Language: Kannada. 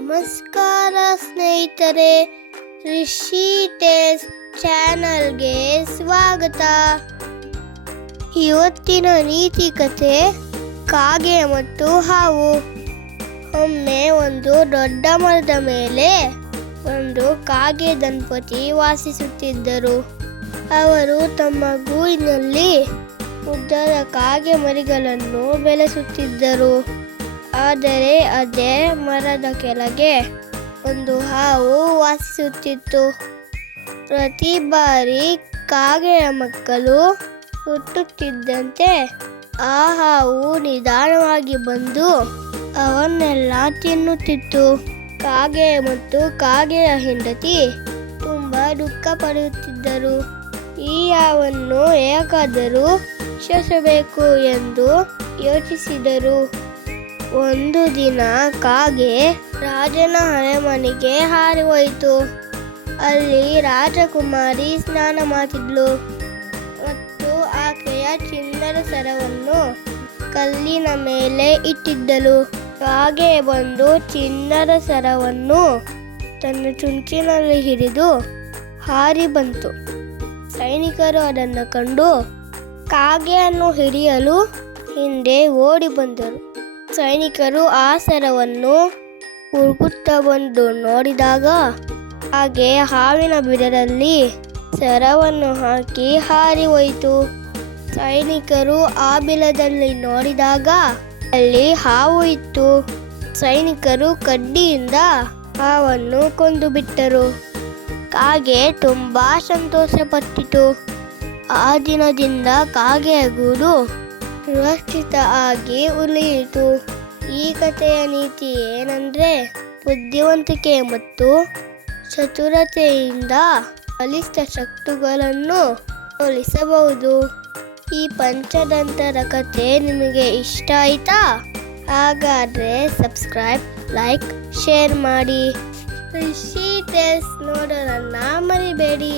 ನಮಸ್ಕಾರ ಸ್ನೇಹಿತರೆ, ರಿಷಿ ಟೇಲ್ಸ್ ಚಾನಲ್ಗೆ ಸ್ವಾಗತ. ಇವತ್ತಿನ ನೀತಿ ಕಥೆ ಕಾಗೆ ಮತ್ತು ಹಾವು. ಒಮ್ಮೆ ಒಂದು ದೊಡ್ಡ ಮರದ ಮೇಲೆ ಒಂದು ಕಾಗೆ ದಂಪತಿ ವಾಸಿಸುತ್ತಿದ್ದರು. ಅವರು ತಮ್ಮ ಗೂಡಿನಲ್ಲಿ ಉದ್ದದ ಕಾಗೆ ಮರಿಗಳನ್ನು ಬೆಳೆಸುತ್ತಿದ್ದರು. ಆದರೆ ಅದೇ ಮರದ ಕೆಳಗೆ ಒಂದು ಹಾವು ವಾಸಿಸುತ್ತಿತ್ತು. ಪ್ರತಿ ಬಾರಿ ಕಾಗೆಯ ಮಕ್ಕಳು ಹುಟ್ಟುತ್ತಿದ್ದಂತೆ ಆ ಹಾವು ನಿಧಾನವಾಗಿ ಬಂದು ಅವನ್ನೆಲ್ಲ ತಿನ್ನುತ್ತಿತ್ತು. ಕಾಗೆ ಮತ್ತು ಕಾಗೆಯ ಹೆಂಡತಿ ತುಂಬ ದುಃಖ ಪಡುತ್ತಿದ್ದರು. ಈ ಹಾವನ್ನು ಹೇಗಾದರೂ ಶಿಕ್ಷಿಸಬೇಕು ಎಂದು ಯೋಚಿಸಿದರು. ಒಂದು ದಿನ ಕಾಗೆ ರಾಜನ ಅರಮನೆಗೆ ಹಾರಿ ಹೋಯಿತು. ಅಲ್ಲಿ ರಾಜಕುಮಾರಿ ಸ್ನಾನ ಮಾಡುತ್ತಿದ್ಲು ಮತ್ತು ಆಕೆಯ ಚಿನ್ನದ ಸರವನ್ನು ಕಲ್ಲಿನ ಮೇಲೆ ಇಟ್ಟಿದ್ದಳು. ಕಾಗೆ ಬಂದು ಚಿನ್ನದ ಸರವನ್ನು ತನ್ನ ಚುಂಚಿನಲ್ಲಿ ಹಿಡಿದು ಹಾರಿ ಬಂತು. ಸೈನಿಕರು ಅದನ್ನು ಕಂಡು ಕಾಗೆಯನ್ನು ಹಿಡಿಯಲು ಹಿಂದೆ ಓಡಿ ಬಂದರು. ಸೈನಿಕರು ಆ ಸರವನ್ನು ಹುಡುಕುತ್ತಾ ಬಂದು ನೋಡಿದಾಗ ಹಾಗೆ ಹಾವಿನ ಬಿಡದಲ್ಲಿ ಸರವನ್ನು ಹಾಕಿ ಹಾರಿ ಹೋಯಿತು. ಸೈನಿಕರು ಆ ಬಿಲದಲ್ಲಿ ನೋಡಿದಾಗ ಅಲ್ಲಿ ಹಾವು ಇತ್ತು. ಸೈನಿಕರು ಕಡ್ಡಿಯಿಂದ ಹಾವನ್ನು ಕೊಂದು ಬಿಟ್ಟರು. ಕಾಗೆ ತುಂಬಾ ಸಂತೋಷಪಟ್ಟಿತು. ಆ ದಿನದಿಂದ ಕಾಗೆಯ ಗೂಡು ಸುರಕ್ಷಿತ ಆಗಿ ಉಳಿಯಿತು. ಈ ಕಥೆಯ ನೀತಿ ಏನಂದ್ರೆ, ಬುದ್ಧಿವಂತಿಕೆ ಮತ್ತು ಚತುರತೆಯಿಂದ ಬಲಿಷ್ಠ ಶತ್ರುಗಳನ್ನು ಸೋಲಿಸಬಹುದು. ಈ ಪಂಚತಂತ್ರದ ಕಥೆ ನಿಮಗೆ ಇಷ್ಟ ಆಯ್ತಾ? ಹಾಗಾದ್ರೆ ಸಬ್ಸ್ಕ್ರೈಬ್, ಲೈಕ್, ಶೇರ್ ಮಾಡಿ. ರಿಷಿ ಟೇಲ್ಸ್ ನೋಡೋದನ್ನ ಮರಿಬೇಡಿ.